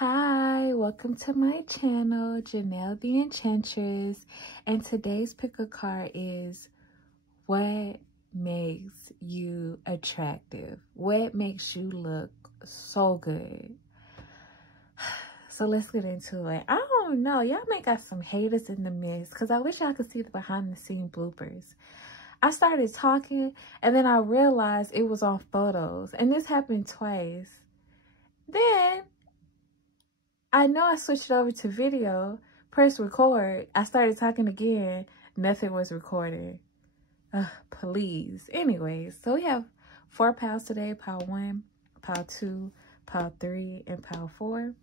Hi, welcome to my channel, Janelle the Enchantress, and today's pick a card is what makes you attractive? What makes you look so good? So let's get into it. I don't know, y'all may got some haters in the midst because I wish y'all could see the behind the scene bloopers. I started talking and then I realized it was on photos, and this happened twice. Then I know I switched it over to video, press record. I started talking again. Nothing was recorded. Please. Anyways, so we have 4 piles today. Pile 1, pile 2, pile 3, and pile 4.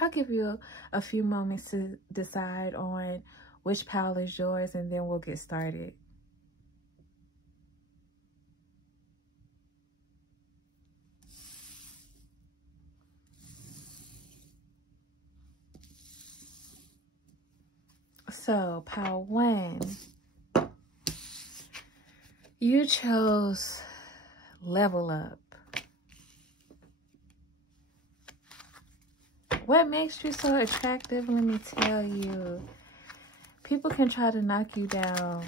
I'll give you a few moments to decide on which pile is yours, and then we'll get started. So, pile 1, you chose level up. What makes you so attractive? Let me tell you. People can try to knock you down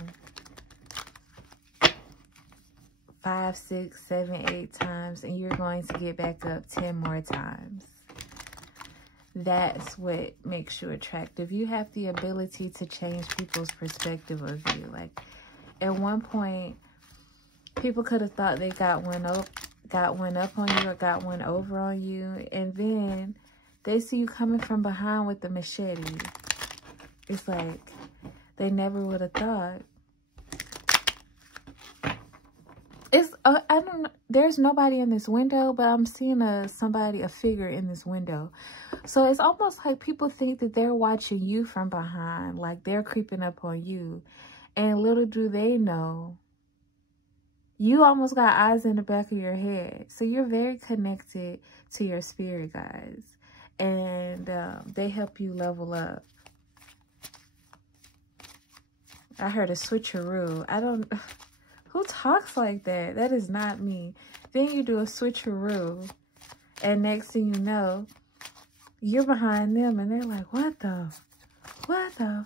5, 6, 7, 8 times, and you're going to get back up 10 more times. That's what makes you attractive. You have the ability to change people's perspective of you. Like, at one point, people could have thought they got one up on you or got one over on you, and then they see you coming from behind with the machete. It's like they never would have thought. It's I don't know. There's nobody in this window, but I'm seeing a figure in this window. So it's almost like people think that they're watching you from behind, like they're creeping up on you. And little do they know, you almost got eyes in the back of your head. So you're very connected to your spirit guides. And they help you level up. I heard a switcheroo. I don't... Who talks like that? That is not me. Then you do a switcheroo. And next thing you know, you're behind them. And they're like, what the fuck?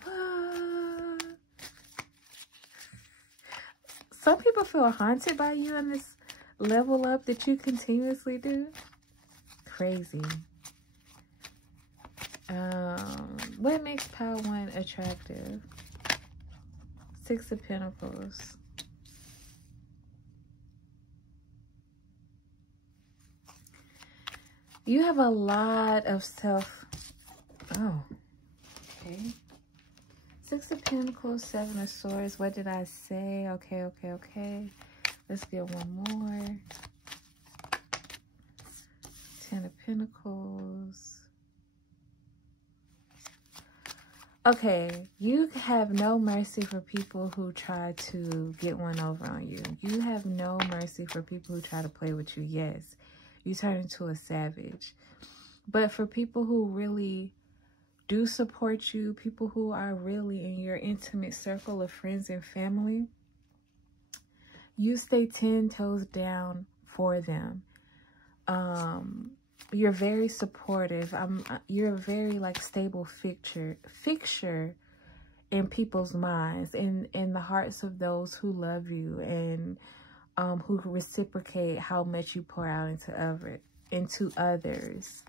Some people feel haunted by you in this level up that you continuously do. Crazy. What makes pile 1 attractive? 6 of Pentacles. You have a lot of oh, okay. 6 of Pentacles, 7 of Swords. What did I say? Okay. Let's get one more. 10 of Pentacles. Okay, you have no mercy for people who try to get one over on you. You have no mercy for people who try to play with you. Yes, you turn into a savage. But for people who really do support you, people who are really in your intimate circle of friends and family, you stay 10 toes down for them. You're very supportive. You're a very like stable fixture in people's minds, in the hearts of those who love you, and who reciprocate how much you pour out into others.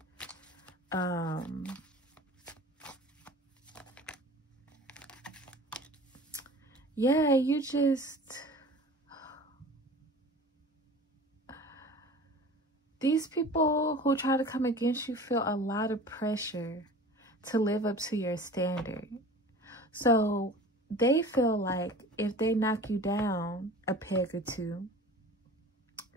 Yeah, you just... These people who try to come against you feel a lot of pressure to live up to your standard. So they feel like if they knock you down a peg or two,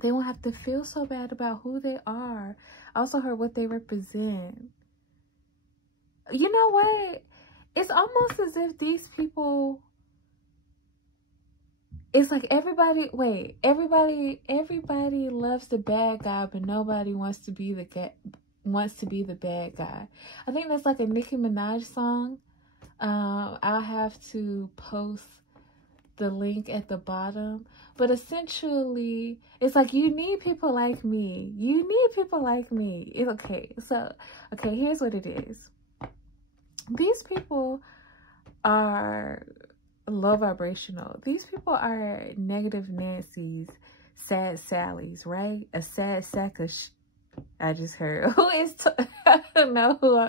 they won't have to feel so bad about who they are. I also heard what they represent. You know what? It's almost as if these people... It's like everybody loves the bad guy, but nobody wants to be the bad guy. I think that's like a Nicki Minaj song. I'll have to post the link at the bottom. But essentially, it's like you need people like me. You need people like me. Okay, so, okay, here's what it is. These people are low vibrational. These people are negative Nancy's, sad Sally's, right? A sad sack of I just heard. Who is, I don't know who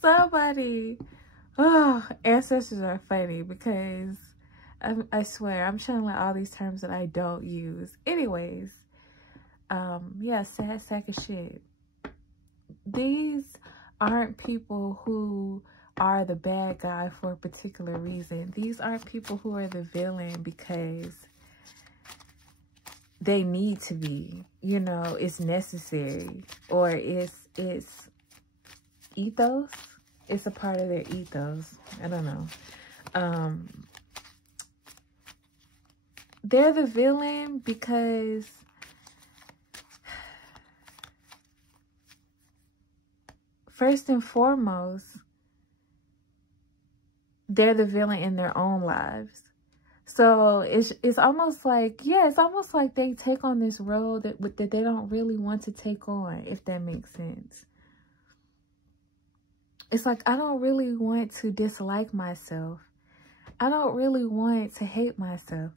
somebody. Oh, ancestors are funny because I swear I'm channeling all these terms that I don't use. Anyways, yeah, sad sack of shit. These aren't people who are the bad guy for a particular reason. These aren't people who are the villain because they need to be, you know, it's necessary, or it's ethos. It's a part of their ethos. I don't know. They're the villain because first and foremost, they're the villain in their own lives. So it's almost like, yeah, it's almost like they take on this role that they don't really want to take on, if that makes sense. It's like, I don't really want to dislike myself. I don't really want to hate myself.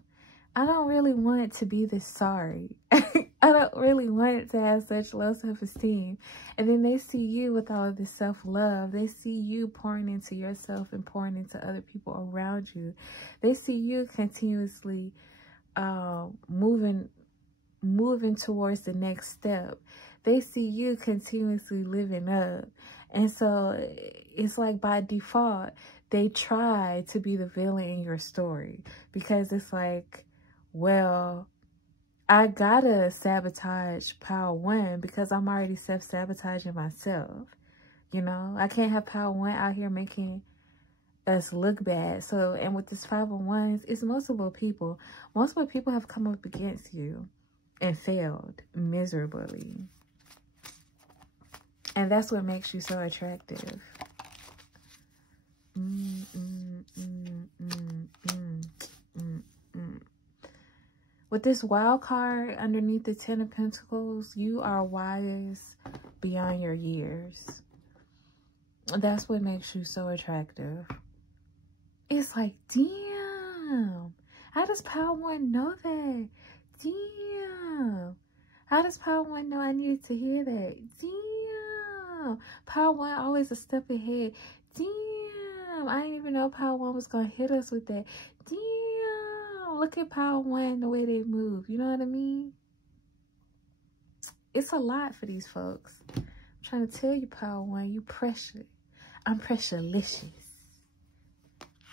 I don't really want to be this sorry. I don't really want to have such low self-esteem. And then they see you with all of this self-love. They see you pouring into yourself and pouring into other people around you. They see you continuously moving towards the next step. They see you continuously living up. And so it's like by default, they try to be the villain in your story because it's like, well, I gotta sabotage Power One because I'm already self-sabotaging myself. You know, I can't have Power One out here making us look bad. So, and with this 501s, it's multiple people. Multiple people have come up against you and failed miserably. And that's what makes you so attractive. With this wild card underneath the 10 of Pentacles, you are wise beyond your years. That's what makes you so attractive. It's like, damn. How does Power One know that? Damn. How does Power One know I needed to hear that? Damn. Power One always a step ahead. Damn. I didn't even know Power One was going to hit us with that. Damn. Look at Power One, the way they move. You know what I mean? It's a lot for these folks. I'm trying to tell you, Power One, you pressure. I'm pressurelicious.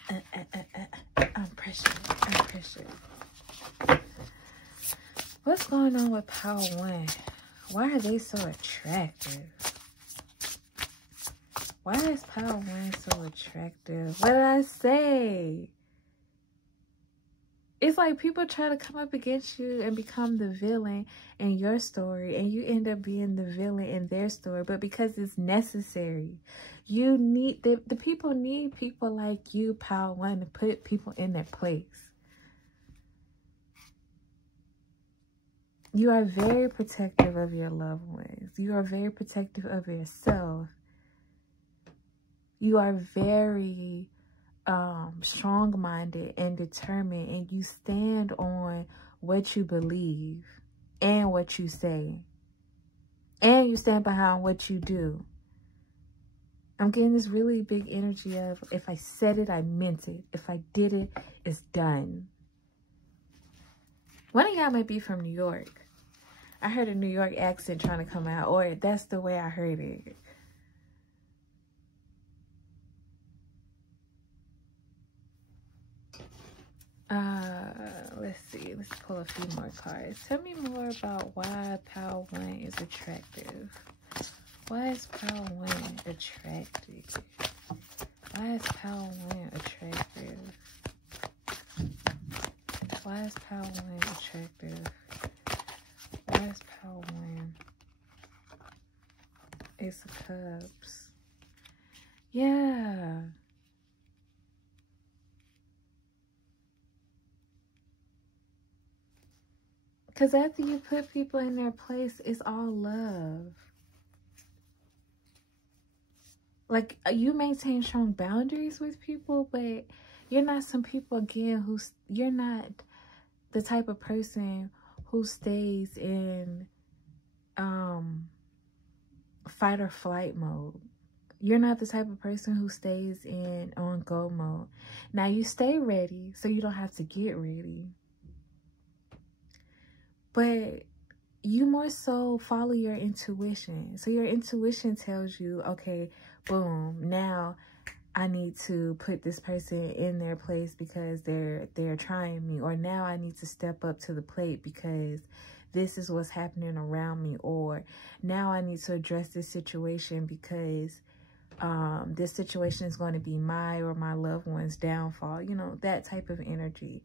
I'm pressure. I'm pressure. What's going on with Power One? Why are they so attractive? Why is Power One so attractive? What did I say? It's like people try to come up against you and become the villain in your story, and you end up being the villain in their story. But because it's necessary, you need the people need people like you, Power One, to put people in their place. You are very protective of your loved ones. You are very protective of yourself. You are very strong-minded and determined, and you stand on what you believe and what you say, and you stand behind what you do. I'm getting this really big energy of, if I said it, I meant it. If I did it, it's done. One of y'all might be from New York. I heard a New York accent trying to come out, or that's the way I heard it. Let's see. Let's pull a few more cards. Tell me more about why Power One is attractive. Why is Power One attractive? Why is Power One attractive? Why is Power One attractive? Why is Power One? Ace of Cups. Yeah. Because after you put people in their place, it's all love. Like, you maintain strong boundaries with people, but you're not some people, again, you're not the type of person who stays in fight or flight mode. You're not the type of person who stays on go mode. Now, you stay ready, so you don't have to get ready. But you more so follow your intuition. So your intuition tells you, okay, boom, now I need to put this person in their place because they're trying me. Or now I need to step up to the plate because this is what's happening around me. Or now I need to address this situation because this situation is going to be my or my loved one's downfall. You know, that type of energy.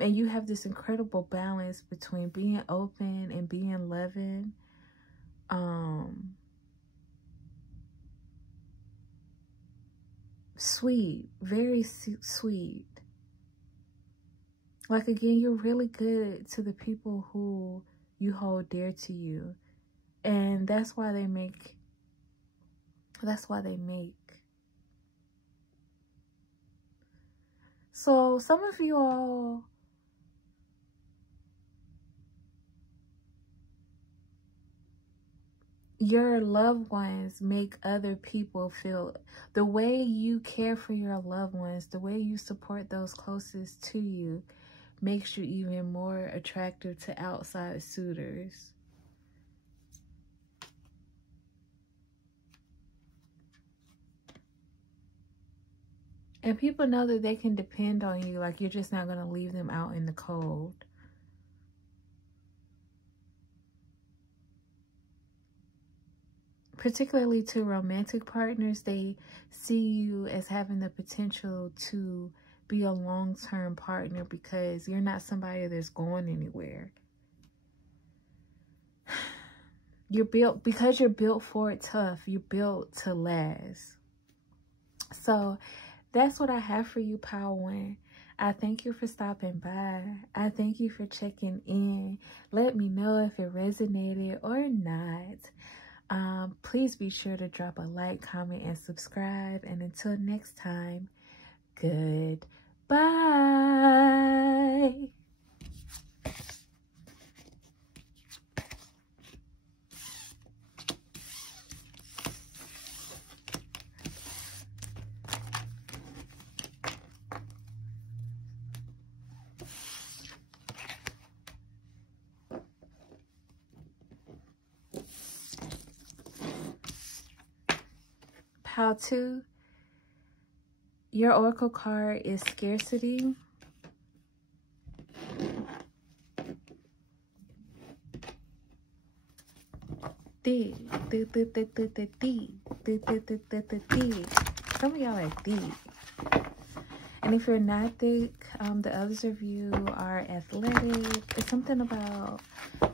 And you have this incredible balance between being open and being loving. Sweet, very sweet. Like, again, you're really good to the people who you hold dear to you. And that's why they make. So some of you all, your loved ones make other people feel, the way you care for your loved ones, the way you support those closest to you, makes you even more attractive to outside suitors. And people know that they can depend on you. Like, you're just not going to leave them out in the cold. Particularly to romantic partners, they see you as having the potential to be a long-term partner because you're not somebody that's going anywhere. Because you're built for it tough. You're built to last. So that's what I have for you, Pile 1. I thank you for stopping by. I thank you for checking in. Let me know if it resonated or not. Please be sure to drop a like, comment, and subscribe. And until next time, goodbye. Pile 2, your oracle card is Scarcity. Some of y'all are deep. And if you're not thick, the others of you are athletic. It's something about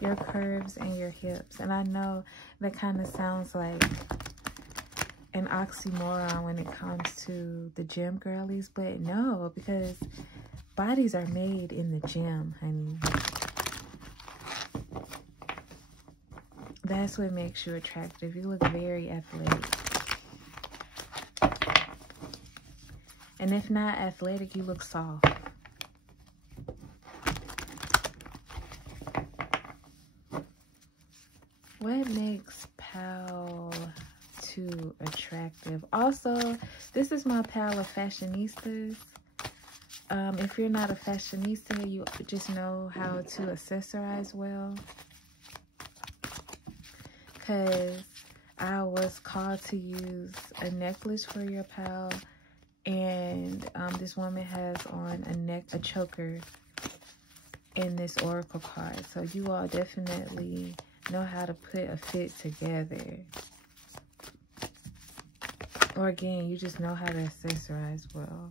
your curves and your hips. And I know that kind of sounds like an oxymoron when it comes to the gym girlies, but no, because bodies are made in the gym, honey. That's what makes you attractive. You look very athletic. And if not athletic, you look soft. What makes Pal too attractive? Also, this is my pal of fashionistas. If you're not a fashionista, you just know how to accessorize well. Because I was called to use a necklace for your pal, and this woman has on a choker in this oracle card. So you all definitely know how to put a fit together. Or again, you just know how to accessorize well.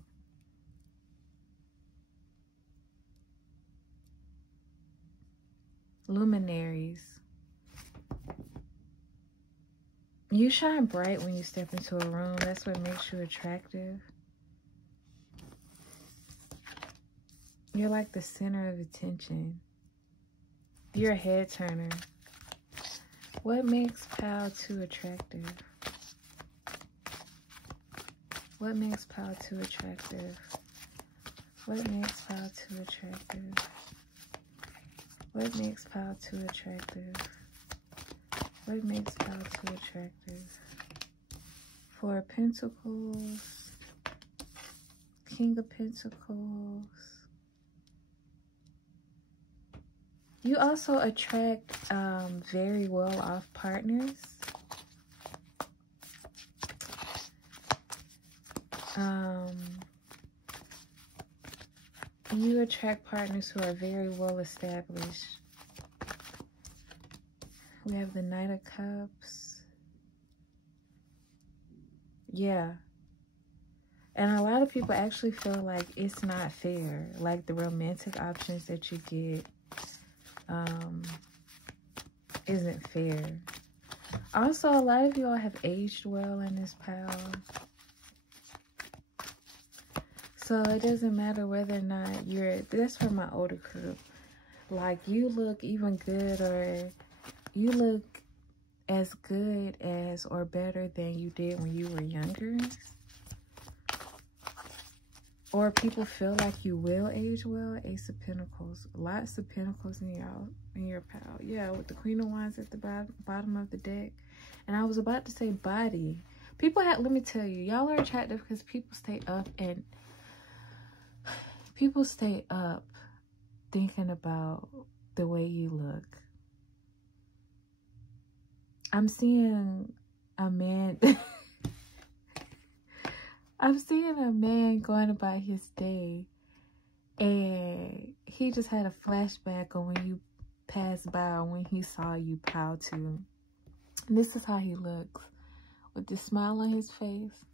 Luminaries. You shine bright when you step into a room. That's what makes you attractive. You're like the center of attention. You're a head turner. What makes Pal 2 attractive? What makes Pal 2 attractive? What makes Pal 2 attractive? What makes Pal 2 attractive? What makes Pal 2 attractive? Four of Pentacles, King of Pentacles. You also attract very well-off partners. You attract partners who are very well established. We have the Knight of Cups. Yeah. And a lot of people actually feel like it's not fair. Like the romantic options that you get isn't fair. Also, a lot of you all have aged well in this pile. So it doesn't matter whether or not that's for my older crew. Like you look even good, or you look as good as or better than you did when you were younger. Or people feel like you will age well. Ace of Pentacles. Lots of Pentacles in your pile. Yeah, with the Queen of Wands at the bottom of the deck. And I was about to say body. Let me tell you, y'all are attractive because people stay up thinking about the way you look. I'm seeing a man I'm seeing a man going about his day, and he just had a flashback on when you passed by, or when he saw you Pal 2. And this is how he looks, with this smile on his face.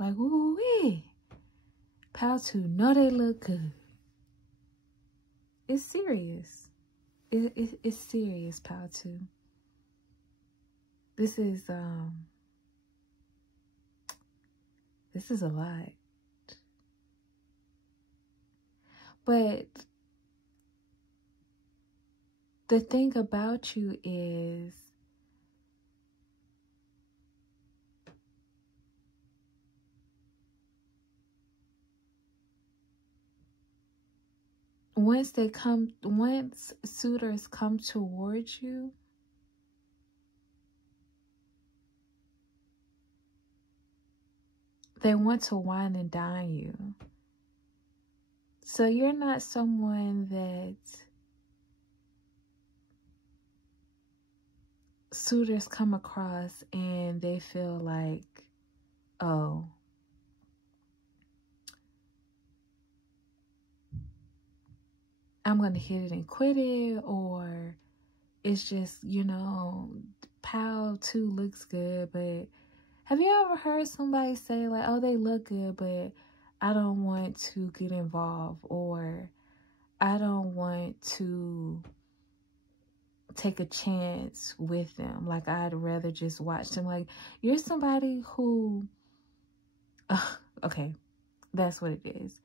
Like, ooh-wee. Pal 2, know they look good. It's serious. It's serious, Pal 2. This is a lot. But the thing about you is once suitors come towards you, they want to wine and dine you. So you're not someone that suitors come across and they feel like, oh, I'm going to hit it and quit it, or it's just, Pal 2 looks good, but have you ever heard somebody say like, oh, they look good, but I don't want to get involved, or I don't want to take a chance with them. Like, I'd rather just watch them. Like, you're somebody who, okay, that's what it is.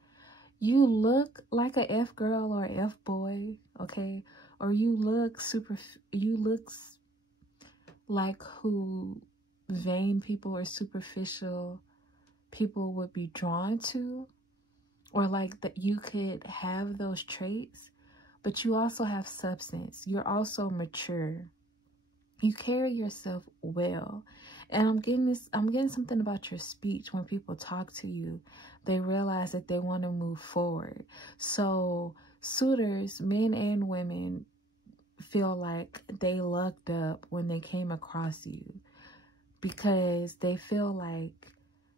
You look like a F girl or F boy, okay? Or you look like who vain people or superficial people would be drawn to, or like that you could have those traits, but you also have substance. You're also mature. You carry yourself well. And I'm getting something about your speech. When people talk to you, they realize that they want to move forward. So suitors, men and women, feel like they lucked up when they came across you, because they feel like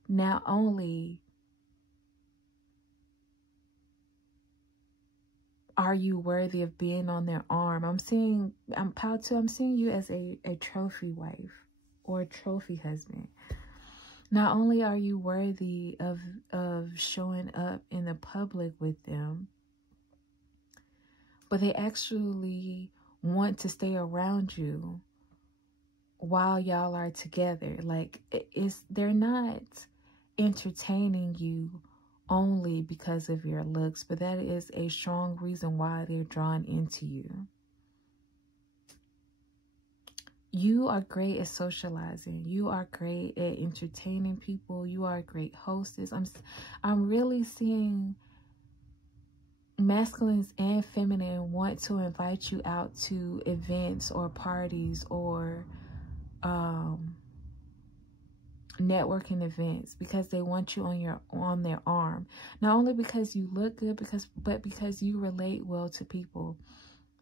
not only are you worthy of being on their arm, Pal 2, I'm seeing you as a trophy wife or a trophy husband. Not only are you worthy of showing up in the public with them, but they actually want to stay around you while y'all are together. Like, they're not entertaining you only because of your looks, but that is a strong reason why they're drawn into you. You are great at socializing. You are great at entertaining people. You are a great hostess. I'm really seeing masculines and feminine want to invite you out to events or parties or networking events because they want you on their arm. Not only because you look good, but because you relate well to people.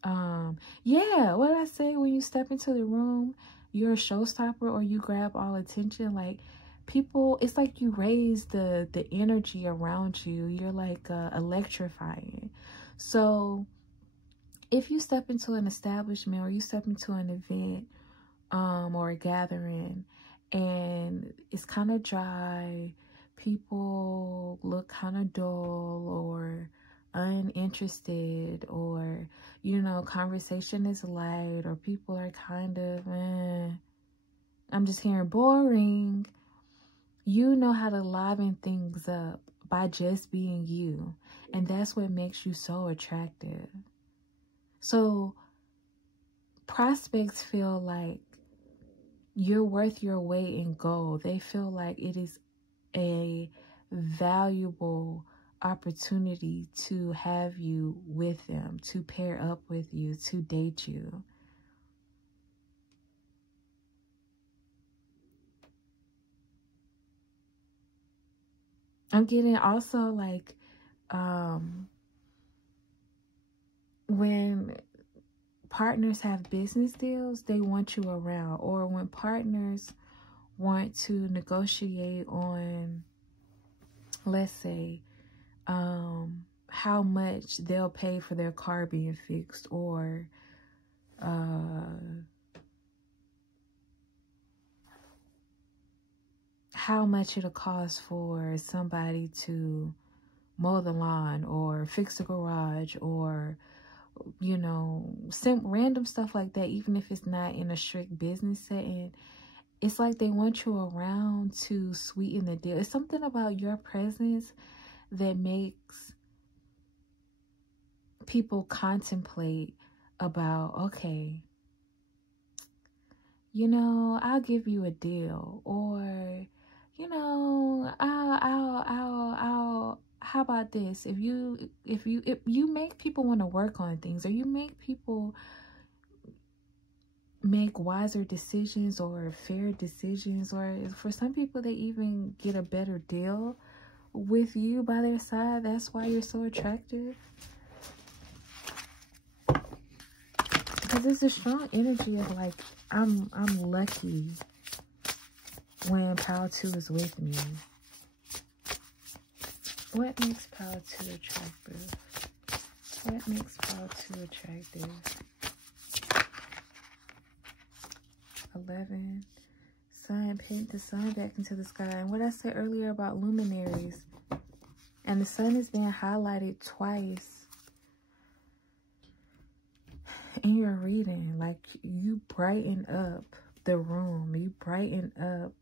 Yeah, what did I say? When you step into the room, you're a showstopper, or you grab all attention. Like, people, it's like you raise the energy around you. You're like electrifying. So if you step into an establishment, or you step into an event or a gathering, and it's kind of dry, people look kind of dull or uninterested, or, you know, conversation is light, or people are kind of, I'm just hearing boring. You know how to liven things up by just being you. And that's what makes you so attractive. So prospects feel like you're worth your weight in gold. They feel like it is a valuable opportunity to have you with them, to pair up with you, to date you. I'm getting also like when partners have business deals, they want you around. Or when partners want to negotiate on, let's say, how much they'll pay for their car being fixed, or how much it'll cost for somebody to mow the lawn or fix the garage, or, you know, some random stuff like that. Even if it's not in a strict business setting, it's like they want you around to sweeten the deal. It's something about your presence that makes people contemplate about, okay, you know, I'll give you a deal, or, you know, how about this? If you make people want to work on things, or you make people make wiser decisions or fair decisions, or for some people, they even get a better deal with you by their side. That's why you're so attractive. Because it's a strong energy of like, I'm lucky when Power 2 is with me. What makes Power 2 attractive? What makes Power 2 attractive? 11. Sun, paint the sun back into the sky. And what I said earlier about luminaries. And the sun is being highlighted twice in your reading. Like, you brighten up the room. You brighten up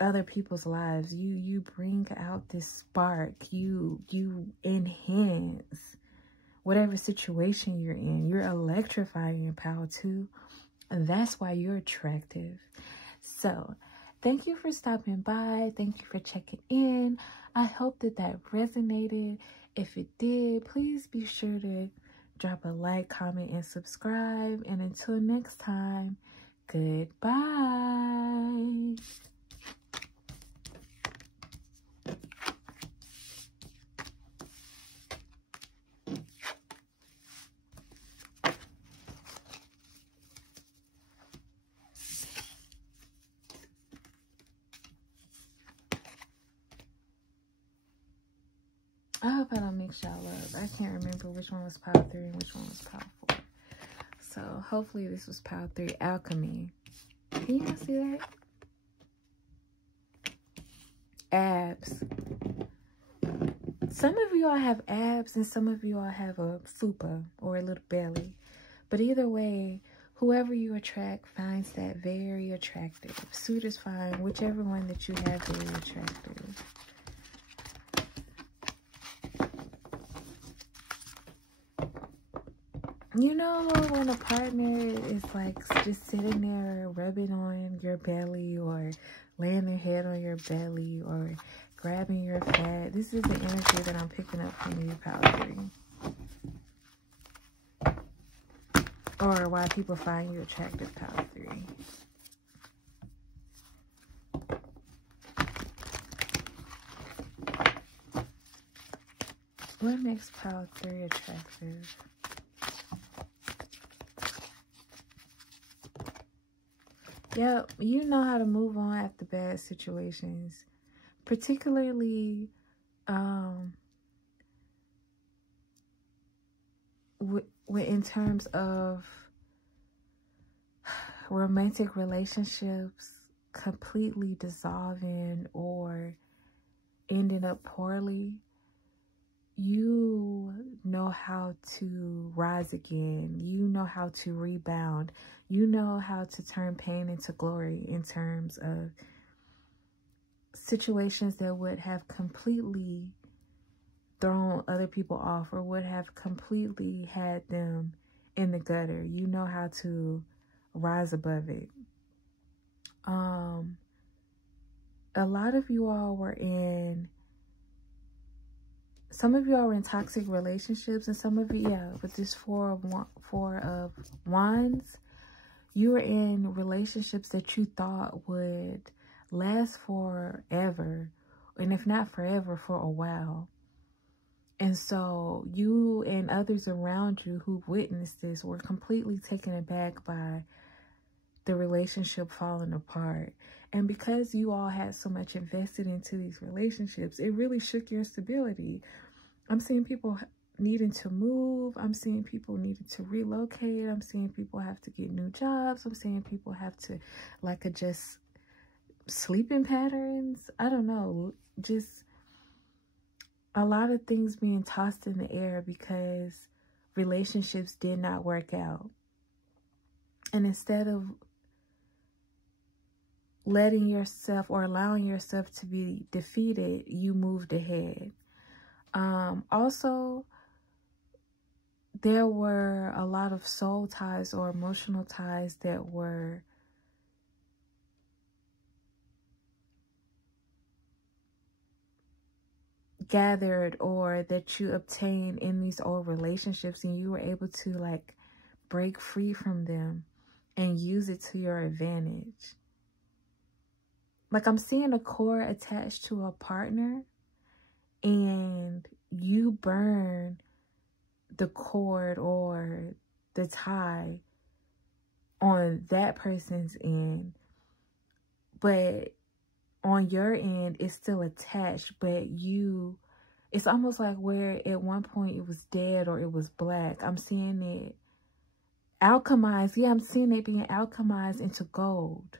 other people's lives. You bring out this spark. You enhance whatever situation you're in. You're electrifying in Power 2. And that's why you're attractive. So thank you for stopping by. Thank you for checking in. I hope that resonated. If it did, please be sure to drop a like, comment, and subscribe. And until next time, goodbye. I hope I don't mix y'all up. I can't remember which one was Power 3 and which one was Power 4. So hopefully this was Power 3 Alchemy. Can you guys see that? Abs. Some of you all have abs and some of you all have a fupa or a little belly. But either way, whoever you attract finds that very attractive. Suitors find whichever one that you have very attractive. You know, when a partner is like just sitting there rubbing on your belly or laying their head on your belly or grabbing your fat, this is the energy that I'm picking up from you, Power 3. Or why people find you attractive, Power 3. What makes Power 3 attractive? Yep, you know how to move on after bad situations. Particularly in terms of romantic relationships completely dissolving or ending up poorly. You know how to rise again. You know how to rebound. You know how to turn pain into glory in terms of situations that would have completely thrown other people off or would have completely had them in the gutter. You know how to rise above it. A lot of you all were in, some of you all were in toxic relationships, and some of you, yeah, with this four of wands, you were in relationships that you thought would last forever, and if not forever, for a while. And so you and others around you who witnessed this were completely taken aback by the relationship falling apart. And because you all had so much invested into these relationships, it really shook your stability. I'm seeing people needing to move. I'm seeing people needing to relocate. I'm seeing people have to get new jobs. I'm seeing people have to like adjust sleeping patterns. I don't know. Just a lot of things being tossed in the air because relationships did not work out. And instead of letting yourself or allowing yourself to be defeated, you moved ahead. Also, there were a lot of soul ties or emotional ties that were gathered or that you obtained in these old relationships, and you were able to like break free from them and use it to your advantage. Like I'm seeing a cord attached to a partner, and you burn the cord or the tie on that person's end, but on your end it's still attached, but it's almost like where at one point it was dead or it was black. I'm seeing it alchemized. Yeah, I'm seeing it being alchemized into gold.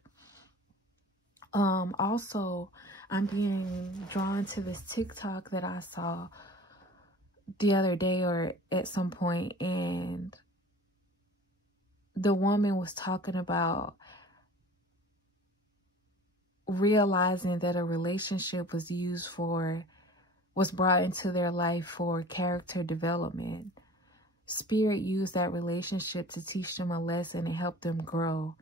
Also, I'm being drawn to this TikTok that I saw the other day or at some point, and the woman was talking about realizing that a relationship was brought into their life for character development. Spirit used that relationship to teach them a lesson and help them grow.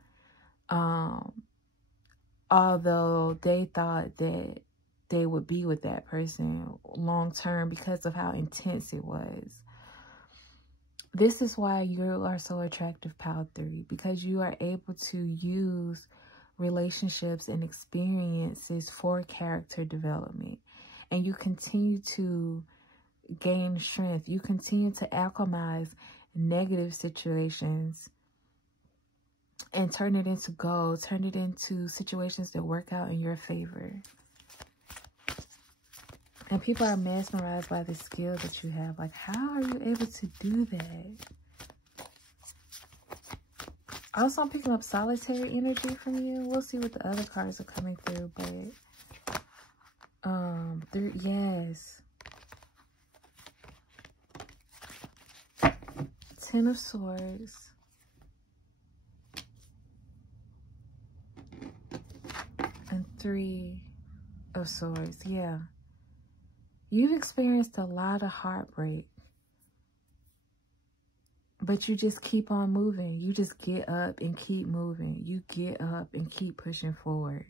Although they thought that they would be with that person long term because of how intense it was. This is why you are so attractive, Power 3, because you are able to use relationships and experiences for character development. And you continue to gain strength. You continue to alchemize negative situations and turn it into gold. Turn it into situations that work out in your favor. And people are mesmerized by the skill that you have. Like, how are you able to do that? Also, I'm picking up solitary energy from you. We'll see what the other cards are coming through, but yes. 10 of Swords. Three of Swords. Yeah. You've experienced a lot of heartbreak. But you just keep on moving. You just get up and keep moving. You get up and keep pushing forward.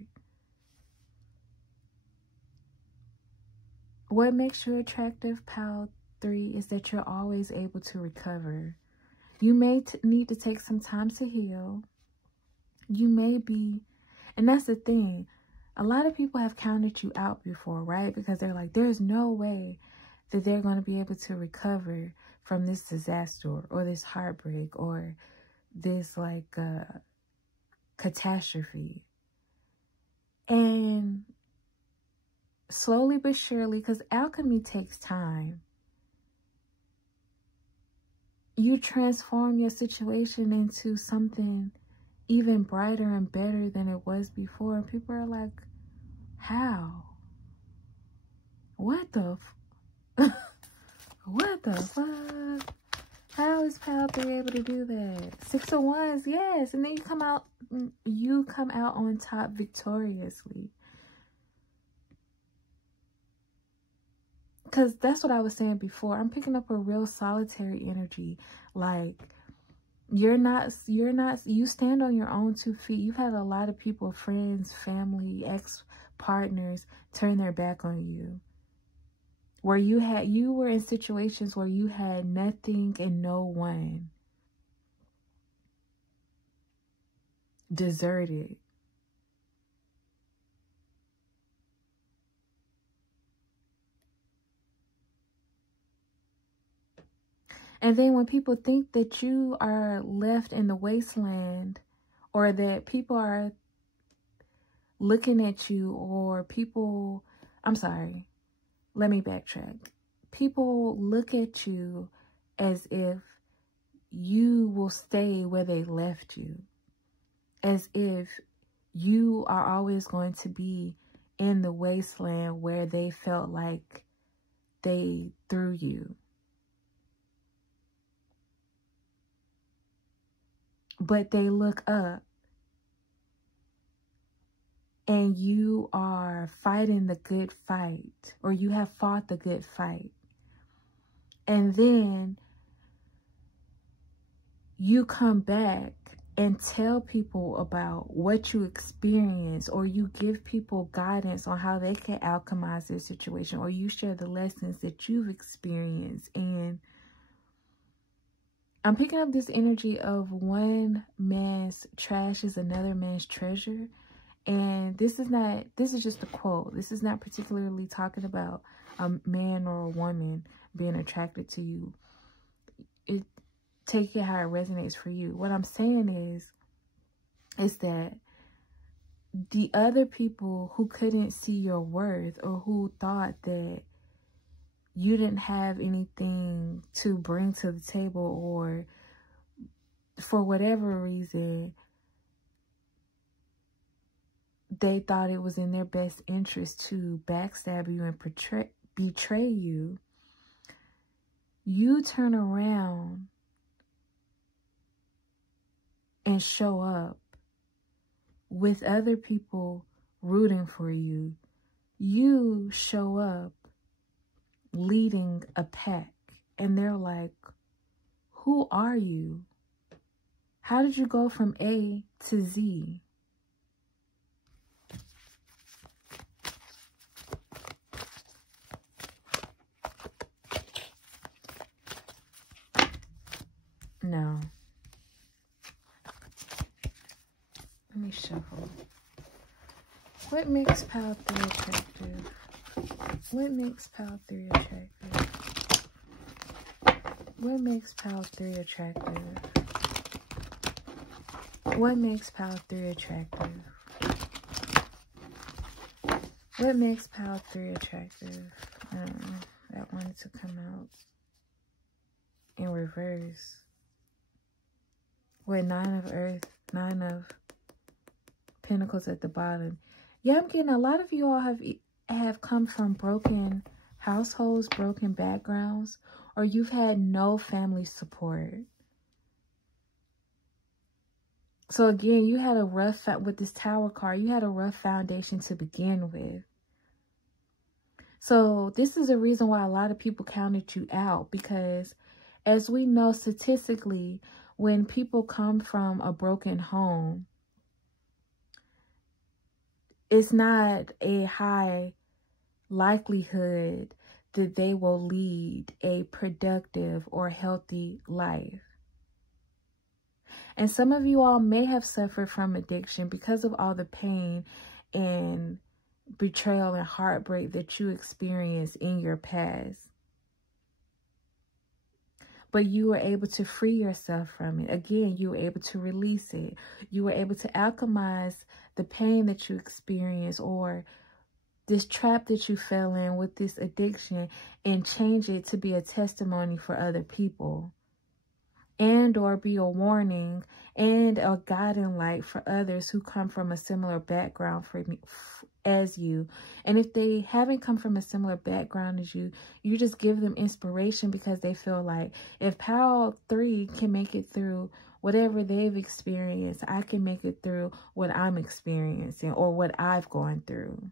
What makes you attractive, Pile 3, is that you're always able to recover. You may need to take some time to heal. You may be, and that's the thing, a lot of people have counted you out before, right? Because they're like, there's no way that they're going to be able to recover from this disaster or this heartbreak or this like catastrophe. And slowly but surely, because alchemy takes time, you transform your situation into something even brighter and better than it was before. And people are like, how? What the what the fuck? How is Pile 3 able to do that? 6 of Wands, yes. And then you come out on top victoriously. Because that's what I was saying before. I'm picking up a real solitary energy. Like, you stand on your own 2 feet. You've had a lot of people, friends, family, ex-partners turn their back on you. Where you were in situations where you had nothing and no one. Deserted. And then when people think that you are left in the wasteland, or that people are looking at you, or people, I'm sorry, let me backtrack. People look at you as if you will stay where they left you. As if you are always going to be in the wasteland where they felt like they threw you. But they look up and you are fighting the good fight, or you have fought the good fight. And then you come back and tell people about what you experienced, or you give people guidance on how they can alchemize their situation, or you share the lessons that you've experienced. And I'm picking up this energy of one man's trash is another man's treasure. And this is just a quote. This is not particularly talking about a man or a woman being attracted to you. Take it how it resonates for you. What I'm saying is that the other people who couldn't see your worth, or who thought that you didn't have anything to bring to the table, or for whatever reason, they thought it was in their best interest to backstab you and betray you, you turn around and show up with other people rooting for you. You show up leading a pack, and they're like, who are you? How did you go from A to Z? No. Let me shuffle. What makes Pile 3 attractive? What makes Pile 3 attractive? What makes Pile 3 attractive? What makes Pile 3 attractive? What makes Pile 3 attractive? That wanted to come out in reverse. With 9 of Earth, 9 of Pentacles at the bottom. Yeah, I'm getting a lot of you all have come from broken households, broken backgrounds, or you've had no family support. So again, you had a rough, with this Tower card, you had a rough foundation to begin with. So this is a reason why a lot of people counted you out, because as we know statistically, when people come from a broken home, it's not a high likelihood that they will lead a productive or healthy life. And some of you all may have suffered from addiction because of all the pain and betrayal and heartbreak that you experienced in your past. But you were able to free yourself from it. Again, you were able to release it. You were able to alchemize the pain that you experienced, or this trap that you fell in with this addiction, and change it to be a testimony for other people, and or be a warning and a guiding light for others who come from a similar background as you. And if they haven't come from a similar background as you, you just give them inspiration, because they feel like, if Powell 3 can make it through whatever they've experienced, I can make it through what I'm experiencing or what I've gone through.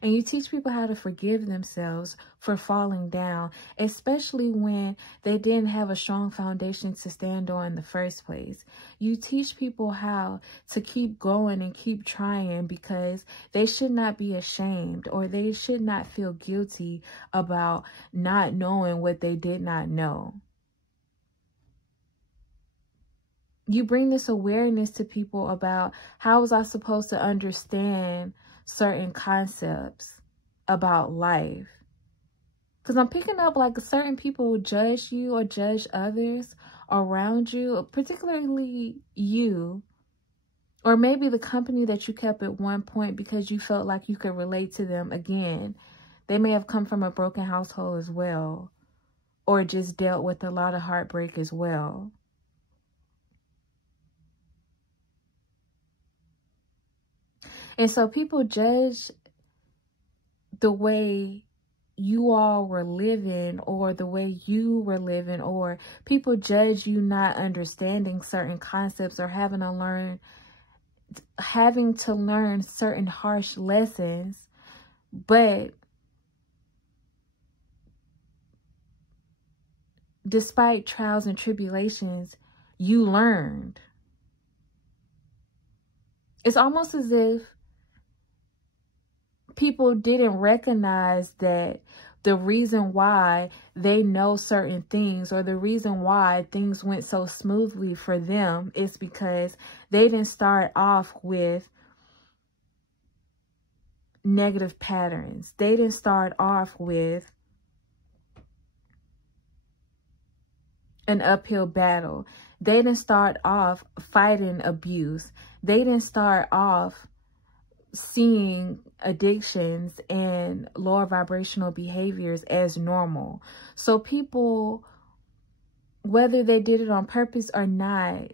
And you teach people how to forgive themselves for falling down, especially when they didn't have a strong foundation to stand on in the first place. You teach people how to keep going and keep trying, because they should not be ashamed, or they should not feel guilty about not knowing what they did not know. You bring this awareness to people about, how was I supposed to understand certain concepts about life? Because I'm picking up like certain people judge you or judge others around you, particularly you, or maybe the company that you kept at one point because you felt like you could relate to them. Again, they may have come from a broken household as well, or just dealt with a lot of heartbreak as well. And so people judge the way you all were living, or the way you were living, or people judge you not understanding certain concepts, or having to learn certain harsh lessons. But despite trials and tribulations, you learned. It's almost as if people didn't recognize that the reason why they know certain things, or the reason why things went so smoothly for them, is because they didn't start off with negative patterns. They didn't start off with an uphill battle. They didn't start off fighting abuse. They didn't start off seeing addictions and lower vibrational behaviors as normal. So people, whether they did it on purpose or not,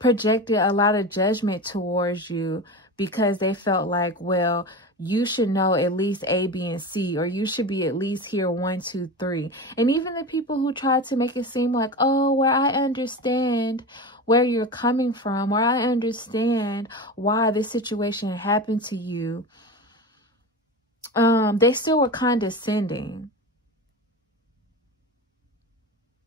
projected a lot of judgment towards you, because they felt like, well, you should know at least A, B, and C, or you should be at least here 1, 2, 3. And even the people who tried to make it seem like, oh, well, I understand where you're coming from, or I understand why this situation happened to you, they still were condescending.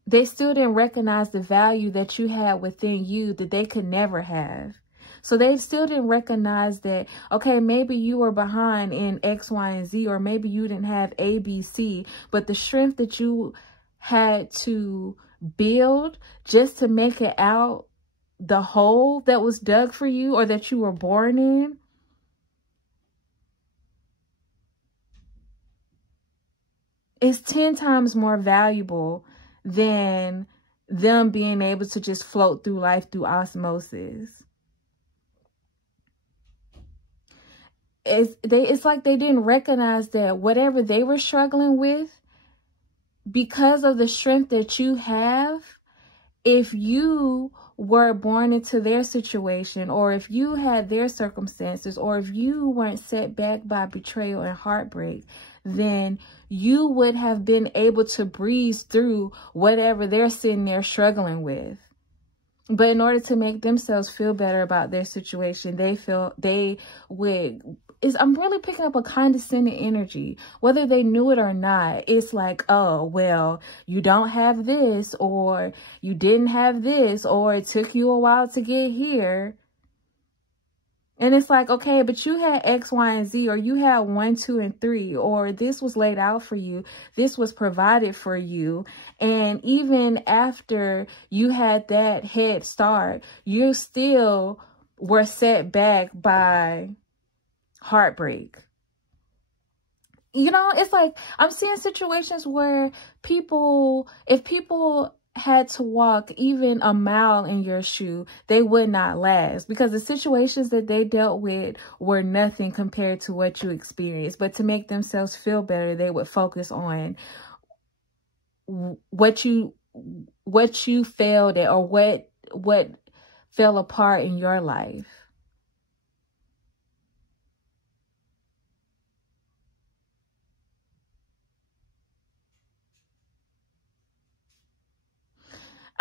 They still didn't recognize the value that you had within you that they could never have. So they still didn't recognize that, okay, maybe you were behind in X, Y, and Z, or maybe you didn't have A, B, C, but the strength that you had to build just to make it out the hole that was dug for you, or that you were born in, is 10 times more valuable than them being able to just float through life through osmosis. It's like they didn't recognize that whatever they were struggling with, because of the strength that you have, if you were born into their situation, or if you had their circumstances, or if you weren't set back by betrayal and heartbreak, then you would have been able to breeze through whatever they're sitting there struggling with. But in order to make themselves feel better about their situation, I'm really picking up a condescending energy, whether they knew it or not. It's like, oh, well, you don't have this, or you didn't have this, or it took you a while to get here. And it's like, okay, but you had X, Y, and Z, or you had 1, 2, and 3, or this was laid out for you. This was provided for you. And even after you had that head start, you still were set back by heartbreak. You know, it's like I'm seeing situations where if people had to walk even a mile in your shoe, they would not last, because the situations that they dealt with were nothing compared to what you experienced. But to make themselves feel better, they would focus on what you failed at, or what fell apart in your life.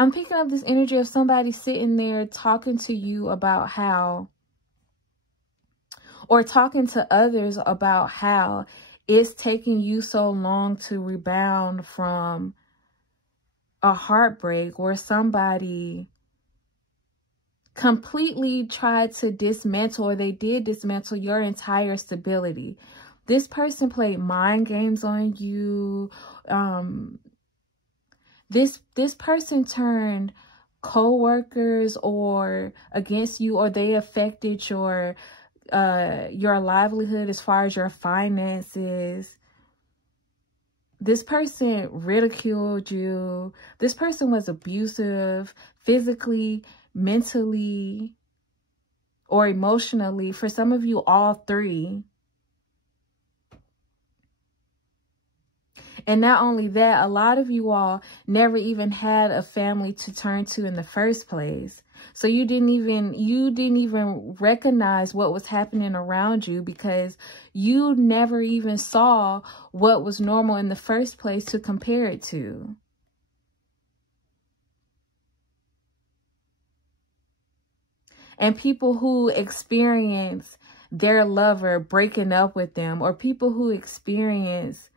I'm picking up this energy of somebody sitting there talking to you about how, or talking to others about how it's taking you so long to rebound from a heartbreak where somebody completely tried to dismantle, or they did dismantle your entire stability. This person played mind games on you. This person turned co-workers or against you, or they affected your livelihood as far as your finances. This person ridiculed you. This person was abusive, physically, mentally, or emotionally. For some of you, all three. And not only that, a lot of you all never even had a family to turn to in the first place. So you didn't even recognize what was happening around you, because you never even saw what was normal in the first place to compare it to. And people who experience their lover breaking up with them, or people who experience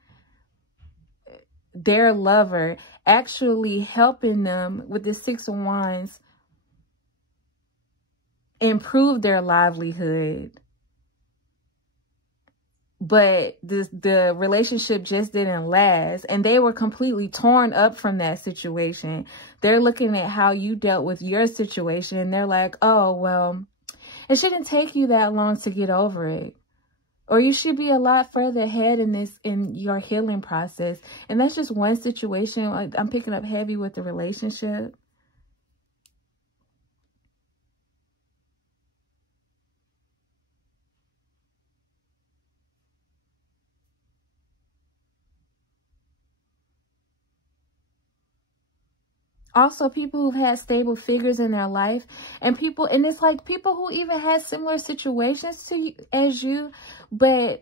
their lover actually helping them with the 6 of Wands improve their livelihood, but the relationship just didn't last, and they were completely torn up from that situation. They're looking at how you dealt with your situation, and they're like, oh, well, it shouldn't take you that long to get over it. Or you should be a lot further ahead in your healing process. And that's just one situation. I'm picking up heavy with the relationship. Also, people who've had stable figures in their life, and it's like people who even had similar situations to you, as you, but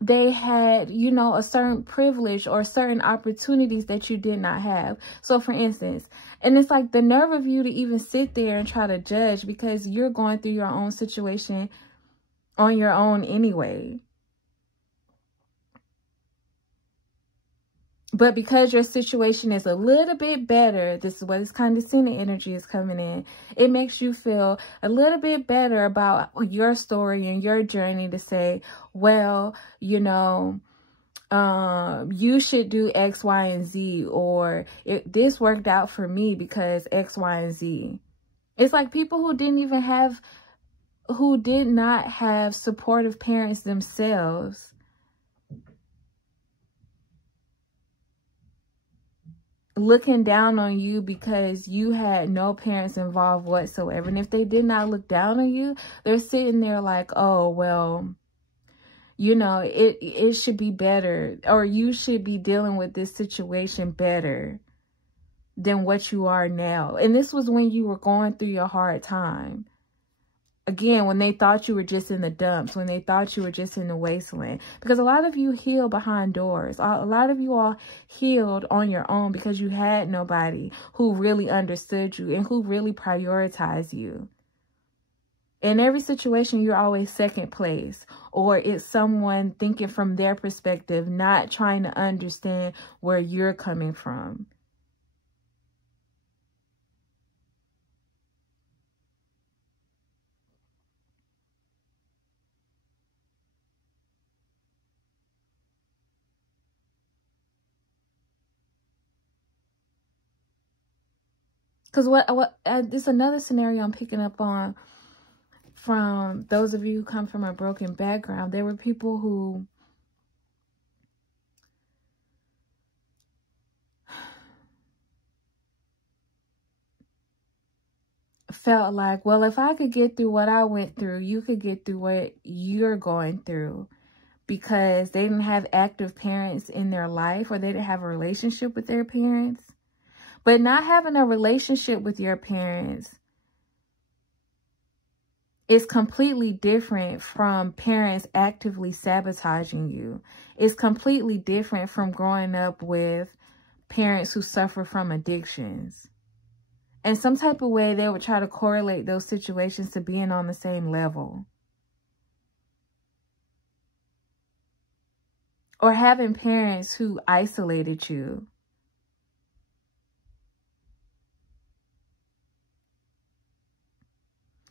they had, you know, a certain privilege or certain opportunities that you did not have. So for instance, and it's like the nerve of you to even sit there and try to judge, because you're going through your own situation on your own anyway. But because your situation is a little bit better, this is where this condescending energy is coming in. It makes you feel a little bit better about your story and your journey to say, well, you know, you should do X, Y, and Z, or this worked out for me because X, Y, and Z. It's like people who did not have supportive parents themselves looking down on you because you had no parents involved whatsoever. And if they did not look down on you, they're sitting there like, oh, well, you know, it should be better, or you should be dealing with this situation better than what you are now. And this was when you were going through your hard time. Again, when they thought you were just in the dumps, when they thought you were just in the wasteland. Because a lot of you heal behind doors. A lot of you all healed on your own because you had nobody who really understood you and who really prioritized you. In every situation, you're always second place, or it's someone thinking from their perspective, not trying to understand where you're coming from. Because this is another scenario I'm picking up on from those of you who come from a broken background. There were people who felt like, well, if I could get through what I went through, you could get through what you're going through, because they didn't have active parents in their life, or they didn't have a relationship with their parents. But not having a relationship with your parents is completely different from parents actively sabotaging you. It's completely different from growing up with parents who suffer from addictions. In some type of way, they would try to correlate those situations to being on the same level. Or having parents who isolated you.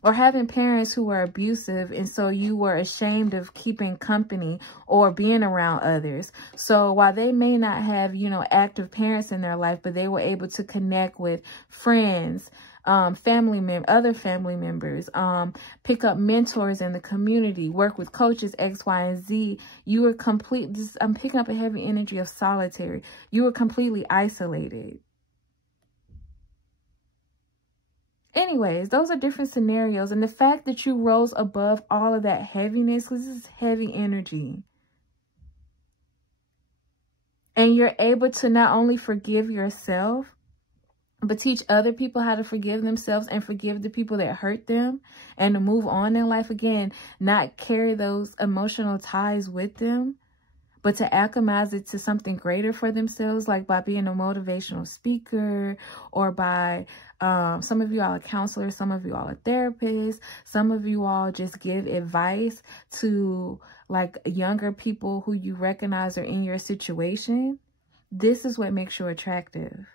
Or having parents who were abusive, and so you were ashamed of keeping company or being around others. So while they may not have, active parents in their life, but they were able to connect with friends, other family members, pick up mentors in the community, work with coaches, X, Y, and Z. You were I'm picking up a heavy energy of solitary. You were completely isolated. Anyways, those are different scenarios. And the fact that you rose above all of that heaviness, because this is heavy energy, and you're able to not only forgive yourself, but teach other people how to forgive themselves and forgive the people that hurt them, and to move on in life again, not carry those emotional ties with them, but to alchemize it to something greater for themselves, like by being a motivational speaker, or by some of you all are counselors, some of you all are therapists, some of you all just give advice to like younger people who you recognize are in your situation. This is what makes you attractive.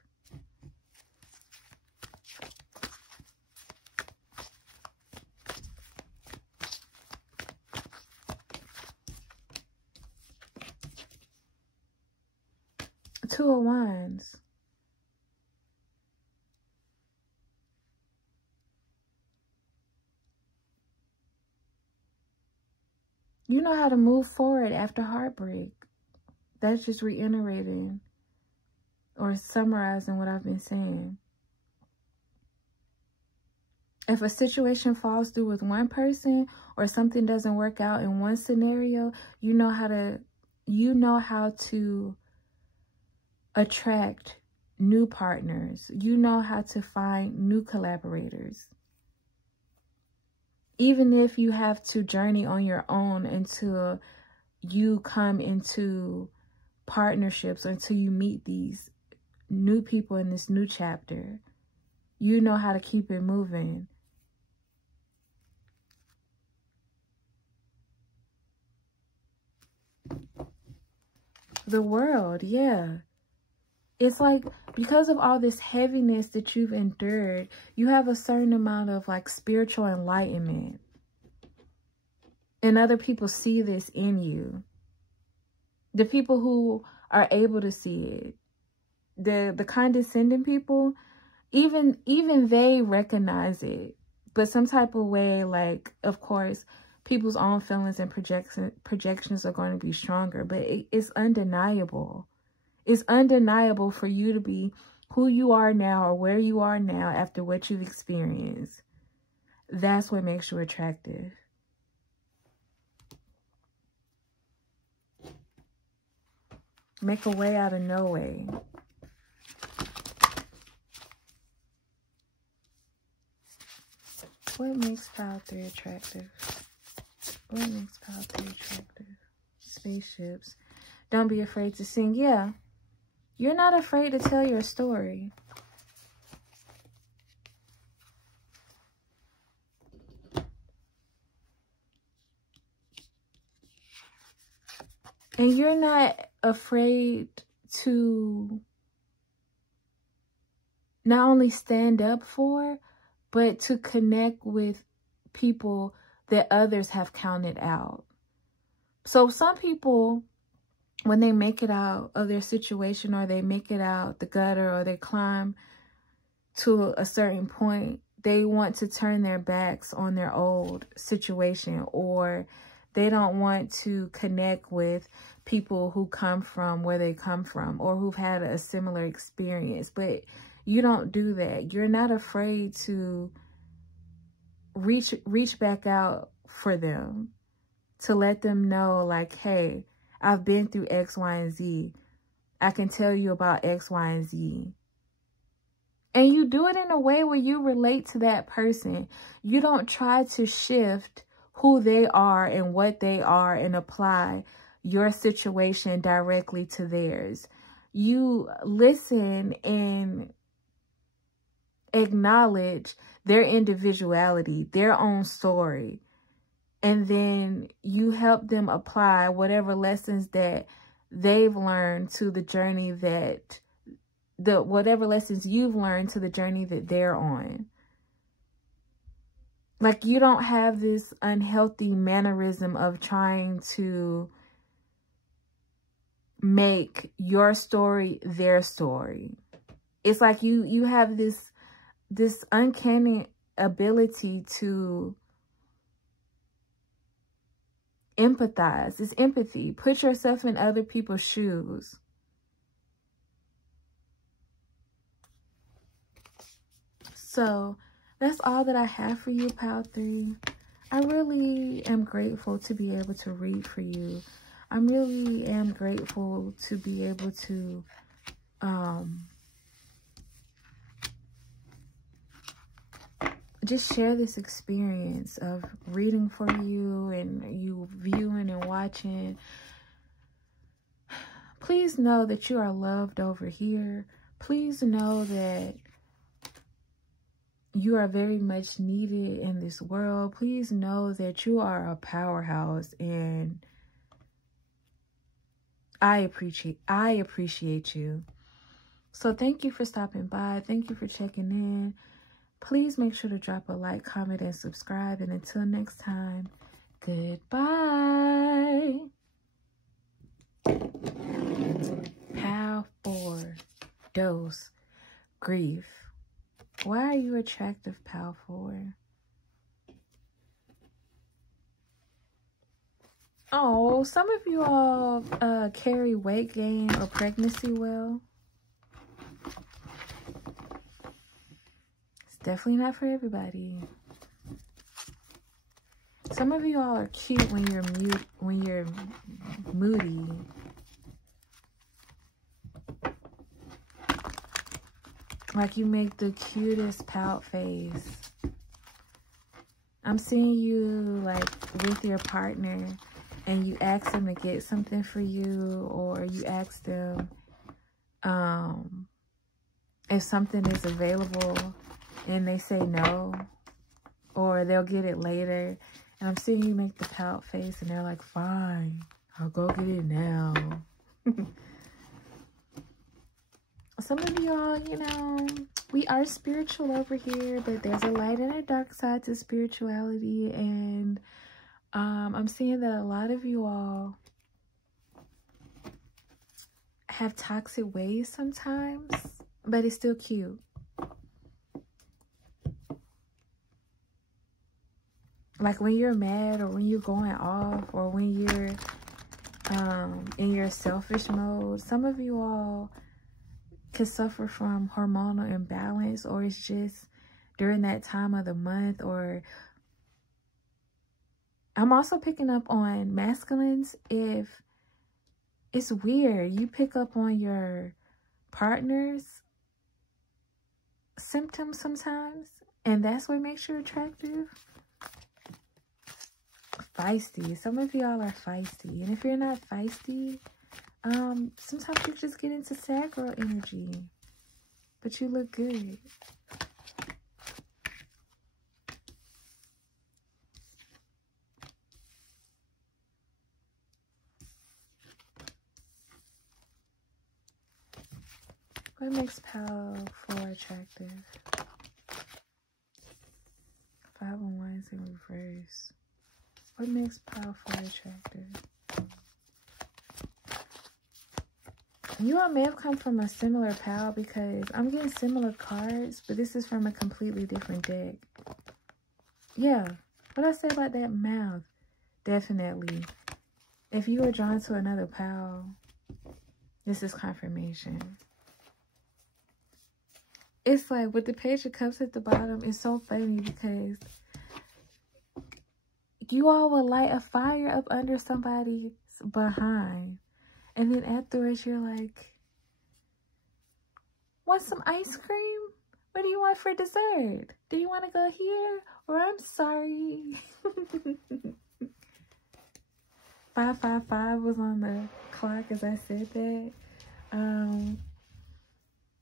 Two of Wands. You know how to move forward after heartbreak. That's just reiterating or summarizing what I've been saying. If a situation falls through with one person, or something doesn't work out in one scenario, you know how to attract new partners. You know how to find new collaborators. Even if you have to journey on your own until you come into partnerships, until you meet these new people in this new chapter, you know how to keep it moving. The World, yeah. It's like, because of all this heaviness that you've endured, you have a certain amount of like spiritual enlightenment. And other people see this in you. The people who are able to see it, the condescending people, even they recognize it. But some type of way, like, of course, people's own feelings and projections are going to be stronger. But it's undeniable. It's undeniable for you to be who you are now, or where you are now after what you've experienced. That's what makes you attractive. Make a way out of no way. What makes pile 3 attractive? What makes pile 3 attractive? Spaceships. Don't be afraid to sing. Yeah. You're not afraid to tell your story. And you're not afraid to not only stand up for, but to connect with people that others have counted out. So some people, when they make it out of their situation, or they make it out the gutter, or they climb to a certain point, they want to turn their backs on their old situation, or they don't want to connect with people who come from where they come from, or who've had a similar experience. But you don't do that. You're not afraid to reach back out for them, to let them know, like, hey, I've been through X, Y, and Z. I can tell you about X, Y, and Z. And you do it in a way where you relate to that person. You don't try to shift who they are and what they are and apply your situation directly to theirs. You listen and acknowledge their individuality, their own story. And then you help them apply whatever lessons that they've learned to the journey that, whatever lessons you've learned to the journey that they're on. Like, you don't have this unhealthy mannerism of trying to make your story their story. It's like you have this uncanny ability to empathize. It's empathy. Put yourself in other people's shoes. So that's all that I have for you, Pile 3. I really am grateful to be able to read for you. I really am grateful to be able to just share this experience of reading for you and you viewing and watching. Please know that you are loved over here. Please know that you are very much needed in this world. Please know that you are a powerhouse, and I appreciate you. So thank you for stopping by. Thank you for checking in. Please make sure to drop a like, comment, and subscribe. And until next time, goodbye. Pile 4, dose, grief. Why are you attractive, Pile 4? Oh, some of you all carry weight gain or pregnancy well. It's definitely not for everybody. Some of you all are cute when you're moody. Like, you make the cutest pout face. I'm seeing you like with your partner and you ask them to get something for you, or you ask them if something is available and they say no, or they'll get it later. And I'm seeing you make the pout face and they're like, fine, I'll go get it now. Some of y'all, you know, we are spiritual over here, but there's a light and a dark side to spirituality. And I'm seeing that a lot of you all have toxic ways sometimes, but it's still cute. Like when you're mad, or when you're going off, or when you're in your selfish mode, some of you all can suffer from hormonal imbalance, or it's just during that time of the month. Or I'm also picking up on masculines. If it's weird, you pick up on your partner's symptoms sometimes. And that's what makes you attractive. Feisty. Some of y'all are feisty. And if you're not feisty, sometimes you just get into sad girl energy. But you look good. What makes powerful attractive? 5 of Wands in reverse. What makes powerful attractive? You all may have come from a similar pile because I'm getting similar cards, but this is from a completely different deck. Yeah, what I said about that mouth, definitely. If you were drawn to another pile, this is confirmation. It's like with the Page of Cups at the bottom, it's so funny because you all will light a fire up under somebody's behind. And then afterwards, you're like, want some ice cream? What do you want for dessert? Do you want to go here? Or I'm sorry. 555 was on the clock as I said that.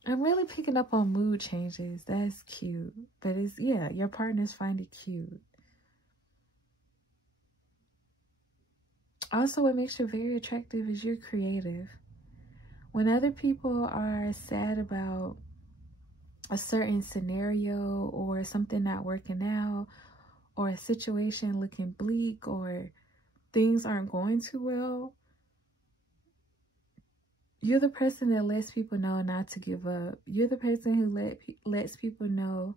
I'm really picking up on mood changes. That's cute. But it's, yeah, your partners find it cute. Also, what makes you very attractive is you're creative. When other people are sad about a certain scenario or something not working out or a situation looking bleak or things aren't going too well, you're the person that lets people know not to give up. You're the person who lets people know